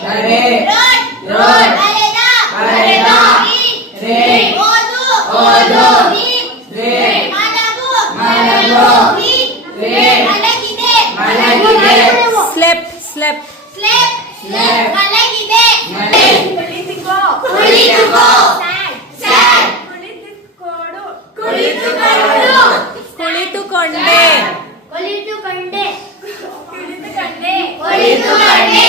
ದರೆ road ಬರೆದ ರೇ ಓದು ರೇ ಮಲಗು ರೇ ಮಲಗಿದೆ ಸ್ಲೆಪ್ ಸ್ಲೆಪ್ ಮಲಗಿದೆ ಕುಳಿತುಕೋ ಕುಳಿತುಕೊಂಡೆ ಕುಳಿತುಕೊಂಡೆ ಕುಳಿತುಕೊಂಡೆ